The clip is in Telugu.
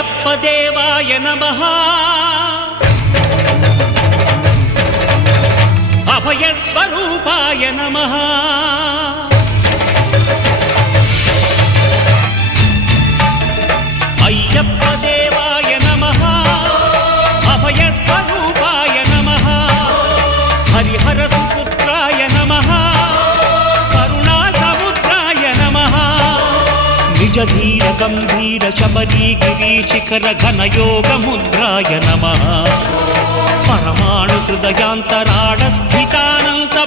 అయ్యప్ప దేవాయ నమ స్వరూపాయ నమ అయ్యప్ప जीरगम्भीरशपदी नमः परमाणुहृदयान्तराणस्थितानन्त